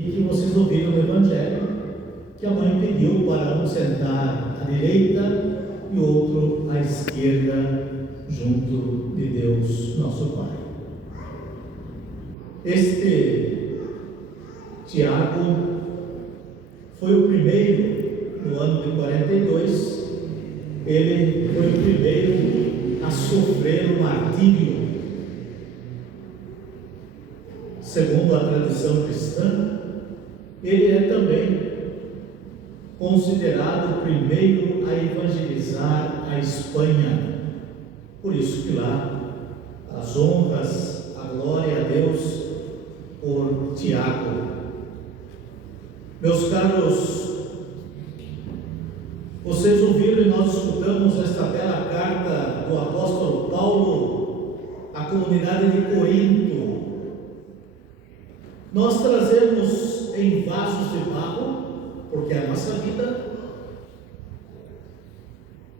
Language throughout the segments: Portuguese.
E que vocês ouviram no Evangelho, que a mãe pediu para um sentar à direita e outro à esquerda, junto de Deus, nosso Pai. Este Tiago foi o primeiro, no ano de 42, ele foi o primeiro a sofrer o martírio. Segundo a tradição cristã, ele é também considerado o primeiro a evangelizar a Espanha. Por isso que lá as honras, a glória a Deus por Tiago. Meus caros, vocês ouviram e nós escutamos esta bela carta do apóstolo Paulo à comunidade de Corinto. Nós trazemos em vasos de barro, porque é a nossa vida,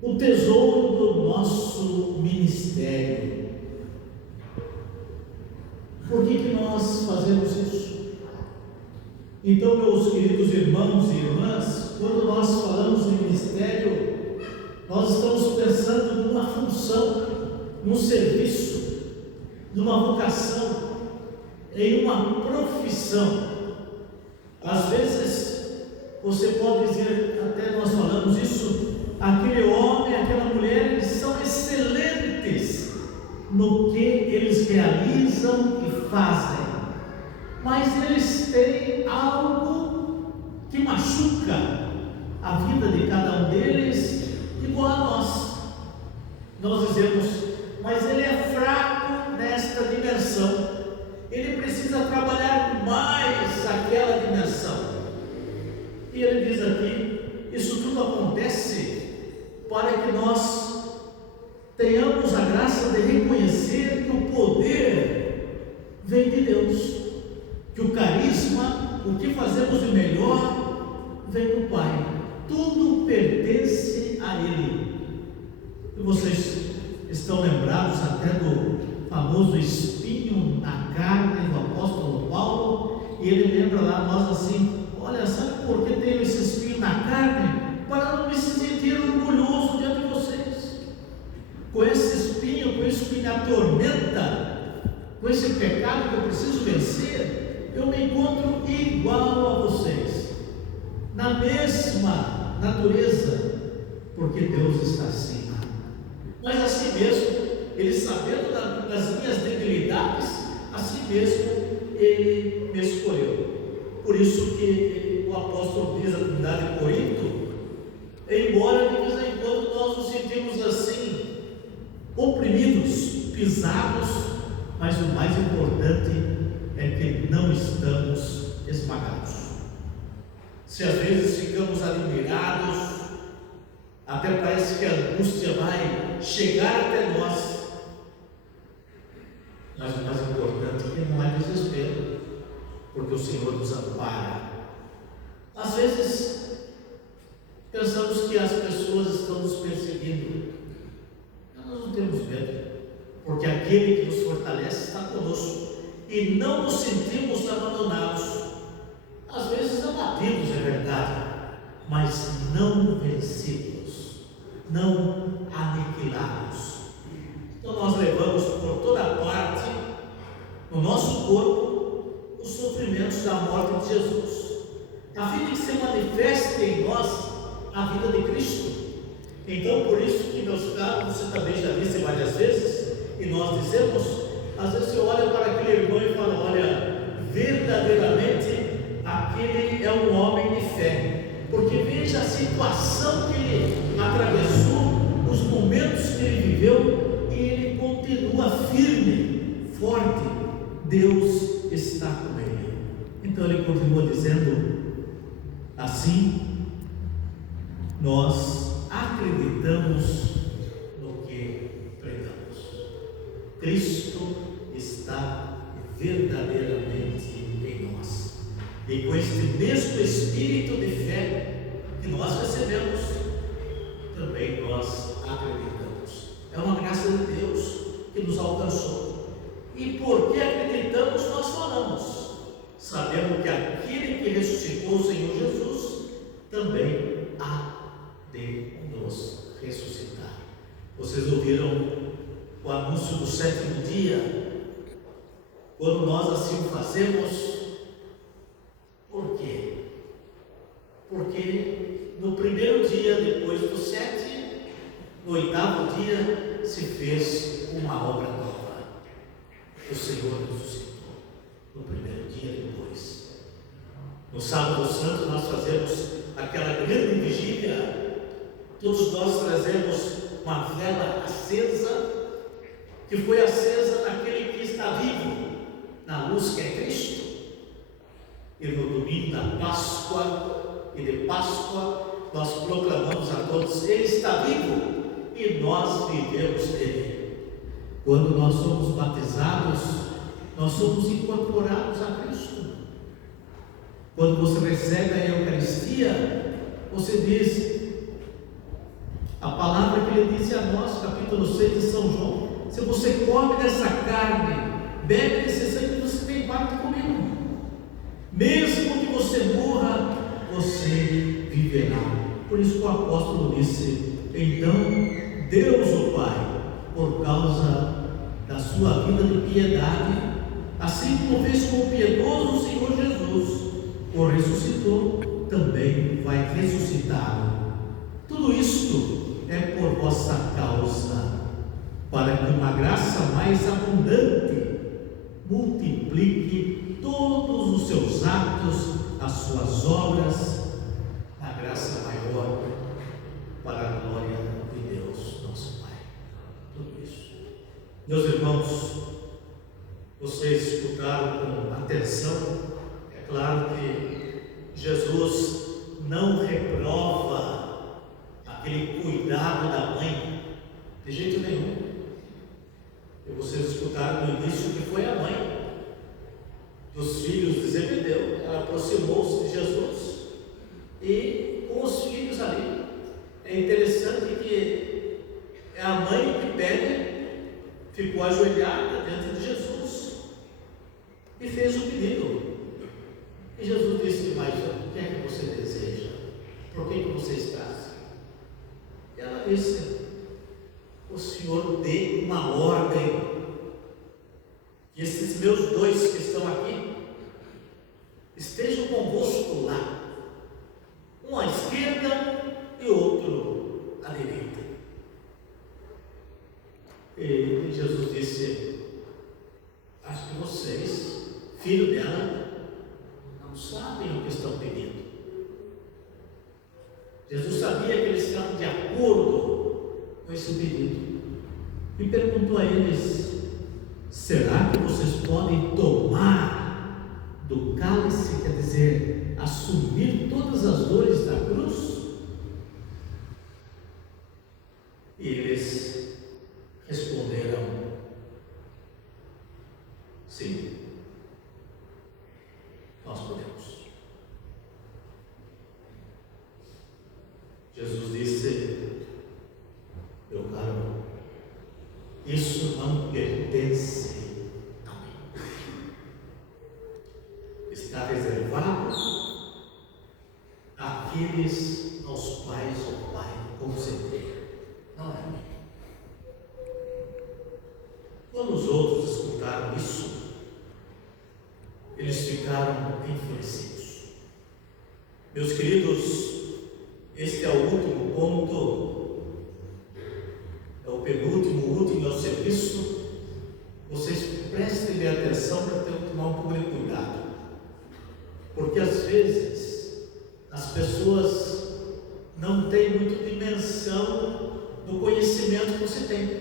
o tesouro do nosso ministério. Por que nós fazemos isso? Então, meus queridos irmãos e irmãs, quando nós falamos de ministério, nós estamos pensando numa função, num serviço, numa vocação, em uma profissão. Às vezes, você pode dizer, até nós falamos isso, aquele homem, aquela mulher, eles são excelentes no que eles realizam e fazem, mas eles têm algo que machuca a vida de cada um deles, igual a nós. Nós dizemos, mas ele é fraco nesta dimensão, ele precisa trabalhar mais aquela dimensão. E ele diz aqui, isso tudo acontece para que nós tenhamos a graça de reconhecer que o poder vem de Deus, que o carisma, o que fazemos de melhor, vem do Pai. Tudo pertence a Ele. E vocês estão lembrados até do famoso espinho na carne do apóstolo Paulo, e ele lembra lá nós assim, olha, sabe por que tenho esse espinho na carne? Para não me sentir orgulhoso diante de vocês. Com esse espinho, com isso que me atormenta, com esse pecado que eu preciso vencer, eu me encontro igual a vocês, na mesma natureza, porque Deus está acima. Mas assim mesmo, Ele sabendo das minhas debilidades, assim mesmo Ele me escolheu. Por isso que o apóstolo diz à comunidade de Corinto, embora de vez em quando nós nos sentimos assim, oprimidos, pisados, mas o mais importante é que não estamos esmagados. Se às vezes ficamos admirados, até parece que a angústia vai chegar até nós, mas o mais importante é que não há desespero, porque o Senhor nos ampara. Às vezes pensamos que as pessoas estão nos perseguindo, mas nós não temos medo, porque aquele que nos fortalece está conosco, e não nos sentimos abandonados, às vezes abatidos, é verdade, mas não vencidos, não aniquilados. Então nós levamos por toda parte, no nosso corpo, os sofrimentos da morte de Jesus, a fim de que se manifeste em nós a vida de Cristo. Então, por isso que, meus caros, você também já disse várias vezes, e nós dizemos, às vezes você olha para aquele irmão e fala, olha, verdadeiramente aquele é um homem de fé, porque veja a situação que ele atravessou, os momentos que ele viveu, e ele continua firme, forte. Deus está com ele. Então ele continua dizendo assim, nós acreditamos no que pregamos. Cristo está verdadeiramente em nós, e com este mesmo espírito de fé que nós recebemos, também nós acreditamos. É uma graça de Deus que nos alcançou, e porque acreditamos nós falamos. sabendo que aquele que ressuscitou o Senhor Jesus também há de nos ressuscitar. Vocês ouviram o anúncio do sétimo dia? Quando nós assim o fazemos, por quê? Porque no primeiro dia, depois do 7, no 8º dia, se fez uma obra nova. O Senhor ressuscitou no primeiro dia depois. No sábado santo nós fazemos aquela grande vigília. Todos nós trazemos uma vela acesa, que foi acesa naquele que está vivo, na luz que é Cristo. E no domingo da Páscoa e de Páscoa nós proclamamos a todos: Ele está vivo e nós vivemos nele. Quando nós somos batizados, nós somos incorporados a Cristo. Quando você recebe a Eucaristia, você diz a palavra que ele disse a nós, capítulo 6 de São João: se você come dessa carne, bebe desse sangue, você tem parte comigo. Mesmo que você morra, você viverá. Por isso que o apóstolo disse: então Deus o Pai, por causa da sua vida de piedade, assim como fez com o piedoso Senhor Jesus, o ressuscitou, também vai ressuscitá-lo. Tudo isto é por vossa causa, para que uma graça mais abundante multiplique todos os seus atos, as suas obras, a graça maior, para a glória de Deus, nosso Pai. Tudo isso. Meus irmãos, vocês escutaram com atenção. É claro que Jesus não reprova aquele cuidado da mãe, de jeito nenhum. E vocês escutaram no início que foi a mãe dos filhos de Zebedeu. Ela aproximou-se de Jesus e com os filhos ali. É interessante que é a mãe que pede, ficou ajoelhada diante de Jesus e fez o pedido. E Jesus disse: mas o que é que você deseja? Por que você está assim? E ela disse: o Senhor dê uma ordem, que esses meus dois que estão aqui estejam convosco lá, um à esquerda e outro à direita. E Jesus disse: acho que vocês, filho dela, não sabem o que estão pedindo. Jesus sabia que eles estavam de acordo com esse pedido e perguntou a eles: será que vocês podem tomar do cálice, quer dizer, assumir todas as dores da cruz? E eles responderam: sim, nós podemos. Jesus disse: meu caro, isso não pertence a mim. Está reservado àqueles aos quais o Pai concedeu. Não é mim. Quando os outros escutaram isso, eles ficaram enfurecidos. Meus queridos, este é o último ponto, é o penúltimo, o último é o serviço. Vocês prestem bem atenção para ter que tomar um pouco de cuidado, porque às vezes as pessoas não têm muita dimensão do conhecimento que você tem.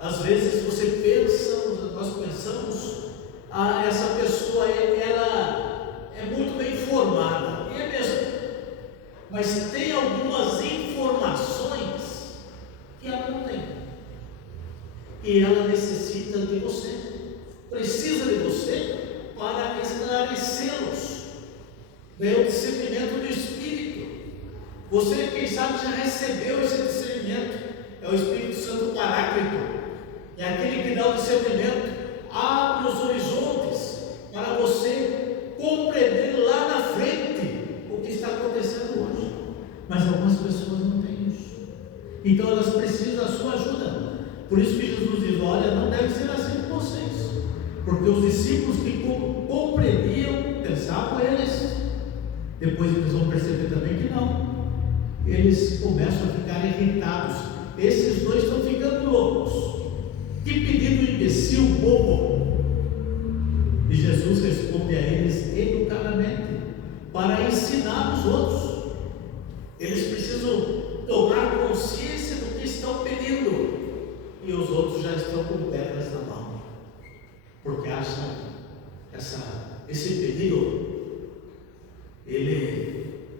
Às vezes você pensa, nós pensamos: essa pessoa ela é muito bem informada, e é mesmo, mas tem algumas informações que ela não tem, e ela necessita de você, precisa de você para esclarecê-los. É o discernimento do Espírito. Você, quem sabe, já recebeu esse discernimento. É o Espírito Santo Paráclito, é aquele que dá o discernimento, abre os horizontes, para você compreender lá na frente o que está acontecendo hoje. Mas algumas pessoas não têm isso. Então elas precisam da sua ajuda. Por isso que Jesus diz: olha, não deve ser assim com vocês. Porque os discípulos que compreendiam, pensavam eles, depois eles vão perceber também que não. Eles começam a ficar irritados. Esses dois estão ficando loucos. Que pedido imbecil, bobo! E Jesus responde a eles educadamente, para ensinar os outros. Eles precisam tomar consciência do que estão pedindo. E os outros já estão com pedras na mão, porque acham esse pedido, ele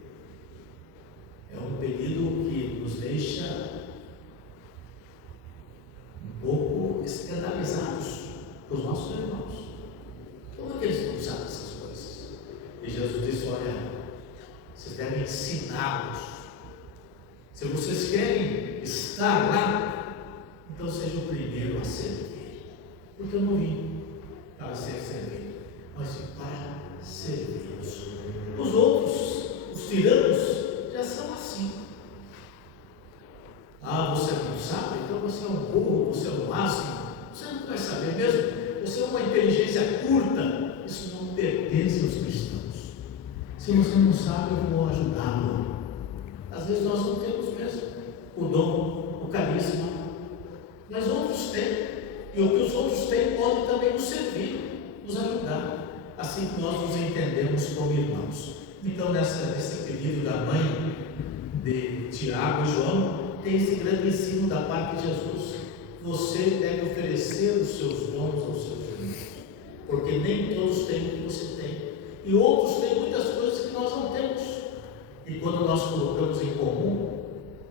é um pedido que nos deixa um pouco escandalizados com os nossos irmãos. Como é que eles não sabem essas coisas? E Jesus disse: olha, vocês devem ensiná-los. Se vocês querem estar lá, então seja o primeiro a servir. Porque eu não vim para ser servido, mas para servi-los. Os outros, os tiranos, já são assim. Ah, você não sabe? Então você é um burro, você é um asno, você não vai saber mesmo, você é uma inteligência curta. Isso não pertence aos cristãos. Se você não sabe, eu vou ajudá-lo. Às vezes nós não temos mesmo o dom, o carisma, mas outros têm, e o que os outros têm pode também nos servir, nos ajudar, assim que nós nos entendemos como irmãos. Então, nesse pedido da mãe de Tiago e João, tem esse grande ensino da parte de Jesus: você deve oferecer os seus dons aos seus irmãos, porque nem todos têm o que você tem, e outros têm muitas coisas que nós não temos, e quando nós colocamos em comum,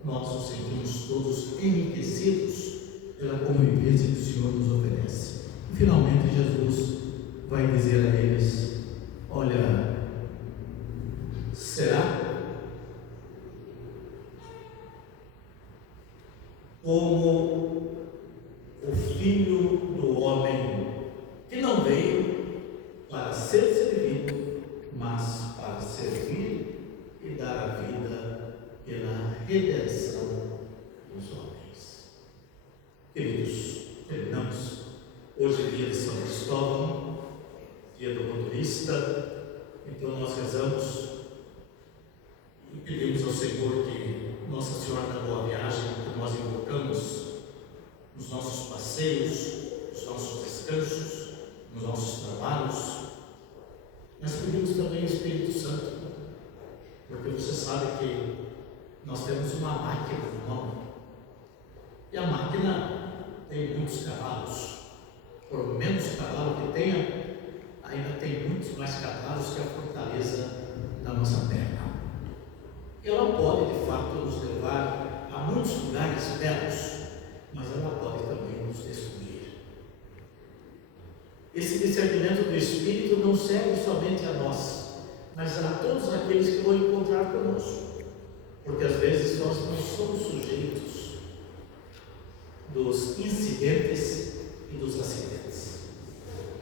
nós nos sentimos todos enriquecidos pela convivência que o Senhor nos oferece. E finalmente Jesus vai dizer a eles: olha, será como o Filho do Homem, que não veio para ser servido, mas para servir e dar a vida pela redenção dos homens. Queridos, terminamos. Hoje é dia de São Cristóvão, dia do motorista. Então nós rezamos e pedimos ao Senhor que Nossa Senhora da Boa Viagem, que nós invocamos nos nossos passeios, nos nossos descansos, nos nossos trabalhos, mas pedimos também o Espírito Santo, porque você sabe que nós temos uma máquina na mão, e a máquina tem muitos cavalos. Por menos cavalo que tenha, ainda tem muitos mais cavalos que a fortaleza da nossa terra. Ela pode de fato nos levar a muitos lugares belos, mas ela pode também nos destruir. Esse discernimento do Espírito não serve somente a nós, mas a todos aqueles que vão encontrar conosco, porque às vezes nós não somos sujeitos dos incidentes e dos acidentes.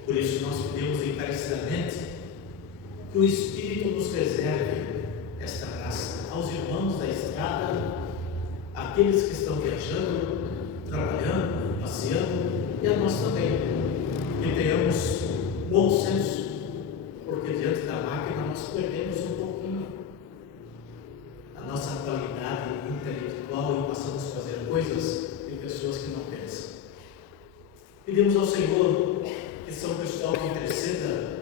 Por isso nós pedimos encarecidamente que o Espírito nos reserve esta graça aos irmãos da estrada, aqueles que estão viajando, trabalhando, passeando, e a nós também, que tenhamos bom senso, porque diante da máquina nós perdemos um pouquinho a nossa qualidade intelectual e passamos a fazer coisas de pessoas que não pensam. Pedimos ao Senhor que São Cristóvão interceda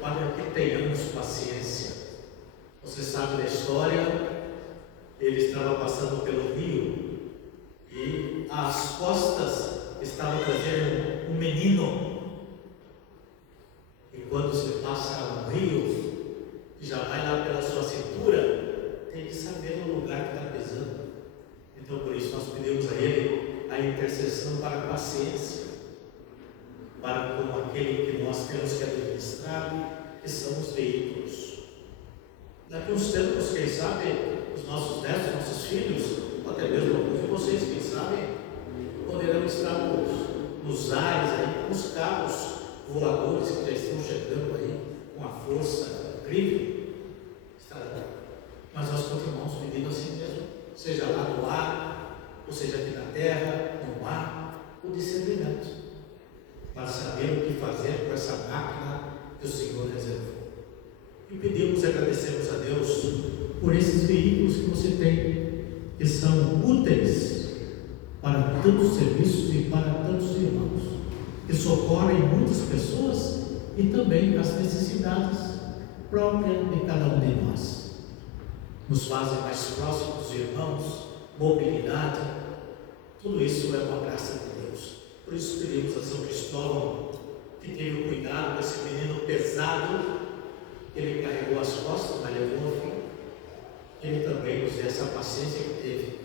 para que tenhamos paciência. Você sabe da história, ele estava passando pelo rio e às costas estava trazendo um menino. E quando se passa um rio, que já vai lá pela sua cintura, tem que saber o lugar que está pisando. Então por isso nós pedimos a ele a intercessão para a paciência, para com aquele que nós temos que administrar, que são os veículos. Daqui uns tempos, quem sabe, os nossos netos, nossos filhos, ou até mesmo alguns de vocês, quem sabe, poderão estar nos ares, aí, com os carros voadores que já estão chegando aí com a força incrível, mas nós continuamos vivendo assim mesmo, seja lá no ar, ou seja aqui na terra, no mar, o discernimento, para saber o que fazer com essa máquina que o Senhor reservou. E pedimos e agradecemos a Deus por esses veículos que você tem, que são úteis para tantos serviços e para tantos irmãos, que socorrem muitas pessoas e também as necessidades próprias de cada um de nós. Nos fazem mais próximos dos irmãos, mobilidade, tudo isso é uma graça de Deus. Por isso pedimos a São Cristóvão, que teve o cuidado desse menino pesado, ele carregou as costas, mas levou ao fim. Ele também nos dê essa paciência que teve,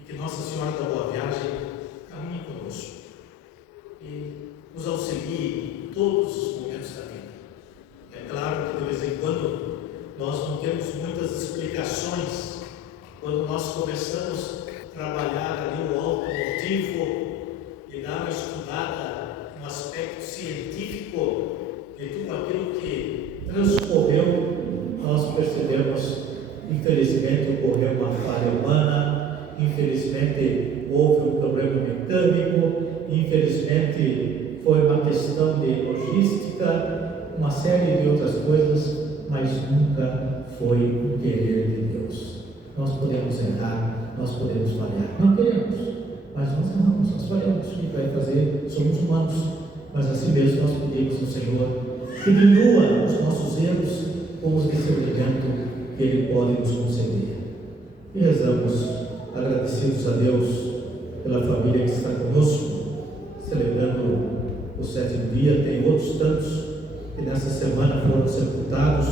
e que Nossa Senhora da Boa Viagem caminhe conosco e nos auxilie em todos os momentos da vida. É claro que de vez em quando nós não temos muitas explicações. Quando nós começamos a trabalhar ali o automotivo e dar uma estudada no aspecto científico de tudo aquilo que transcorreu, nós percebemos, infelizmente ocorreu uma falha humana, infelizmente houve um problema mecânico, infelizmente foi uma questão de logística, uma série de outras coisas, mas nunca foi o querer de Deus. Nós podemos errar, nós podemos falhar, não queremos, mas nós erramos, nós falhamos. O que vai fazer? Somos humanos, mas assim mesmo nós pedimos ao Senhor que diminua os nossos erros com os discernimento que Ele pode nos conceder. E rezamos, agradecidos a Deus pela família que está conosco, celebrando o 7º dia. Tem outros tantos que nessa semana foram sepultados,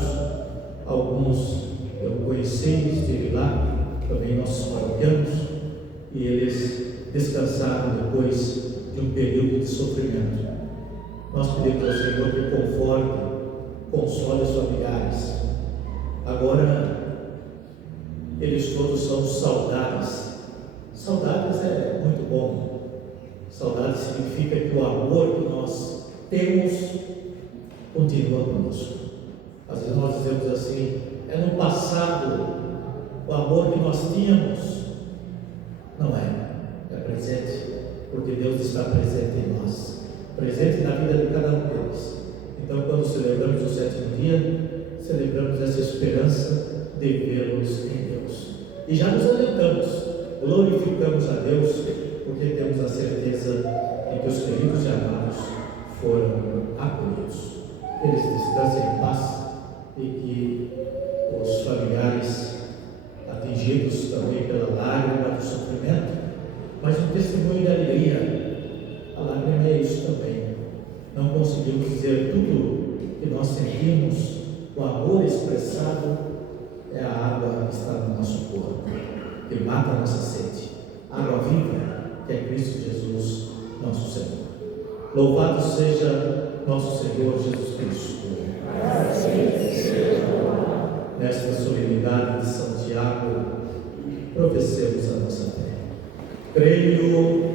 alguns eu conheci, estive lá, também nossos paroquianos, e eles descansaram depois de um período de sofrimento. Nós pedimos ao Senhor que conforte, console os familiares. Agora, eles todos são saudades. Saudades é muito bom. Saudades significa que o amor que nós temos continua conosco. Às vezes nós dizemos assim, é no passado o amor que nós tínhamos. Não é, é presente, porque Deus está presente em nós, presente na vida de cada um deles. Então, quando celebramos o 7º dia, celebramos essa esperança de vê-los em Deus. E já nos adiantamos, glorificamos a Deus, porque temos a certeza de que os queridos e amados foram acolhidos. Eles descansem em paz e que os familiares atingidos também pela lágrima do sofrimento, mas um testemunho de alegria. A lágrima é isso também. Não conseguimos dizer tudo que nós sentimos, o amor expressado é a água que está no nosso corpo, que mata a nossa sede, água viva, que é Cristo Jesus, nosso Senhor. Louvado seja nosso Senhor Jesus Cristo. Nesta solenidade de São Tiago, professemos a nossa fé. Creio